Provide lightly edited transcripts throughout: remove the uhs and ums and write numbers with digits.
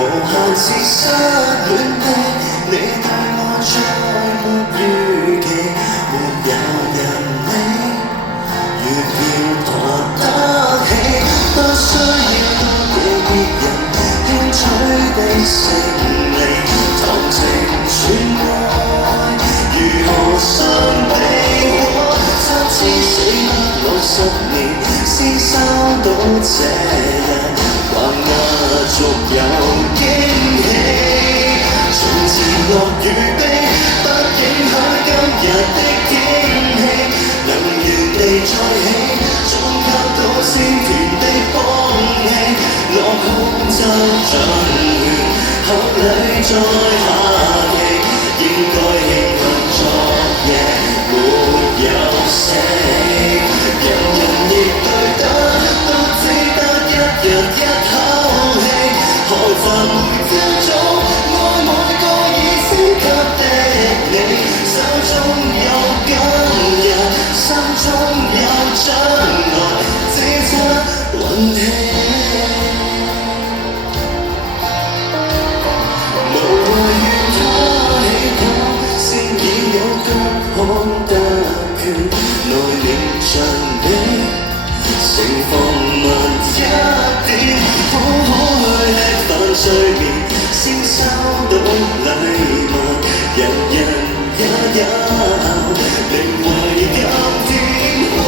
無限次失戀的你對我再沒預期，沒有人理，越要抬得起，不需要多謝別人輕取的勝利，談情說愛如何相比我參差死不60年先收到這日還壓軸有驚喜，從前落雨冰不影響今日的天氣，能原地再起，總給到鮮甜的空氣，落空周盡血口裏再下期，應該慶幸昨夜沒有死，人人亦對得都只得一日一口氣，學習每朝早愛每個已升級的你，手中有今日，心中有將來，只差運氣。無謂怨他起跑，先已有腳可得決，來年像你。情況慢一點，好好去吃飯睡眠，先收到禮物，人人也有，寧為今天過，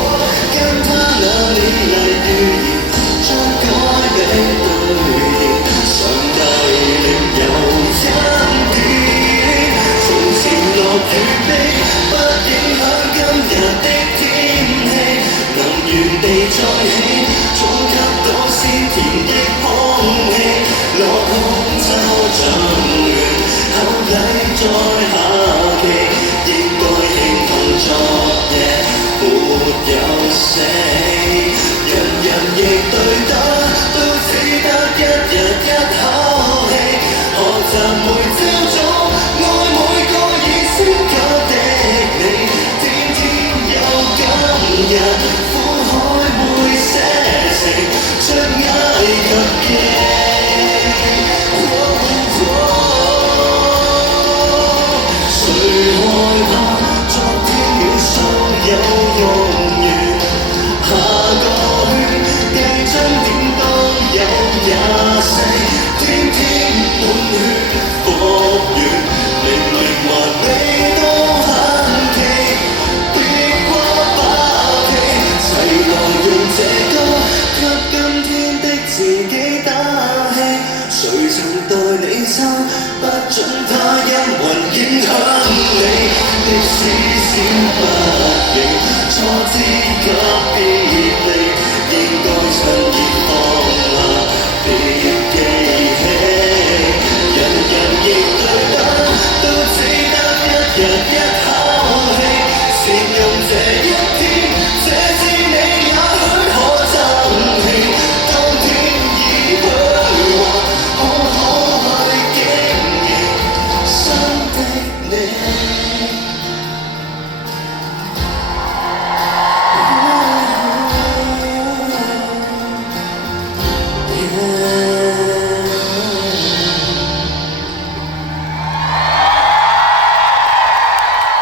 跟他那美麗預言，將改名對應，上帝另有恩典，從前落雨冰，不影響今日的天氣，能原地再起，總給到鮮甜的空氣，落空周盡完，口禮再下期，應該慶幸昨夜沒有死，人人亦對得都只得一日一口氣，學習每朝早愛每個已升級的你，天天有今日。會寫成像埃及記，誰害怕昨天秒數有用完，下個圈計爭點都有24，天天滿血復原，明明還未到限期，別掛把戲，齊來用這歌給今天的自己打氣，誰曾代你抽，不准他因雲影響你，歷史小不認，錯知給別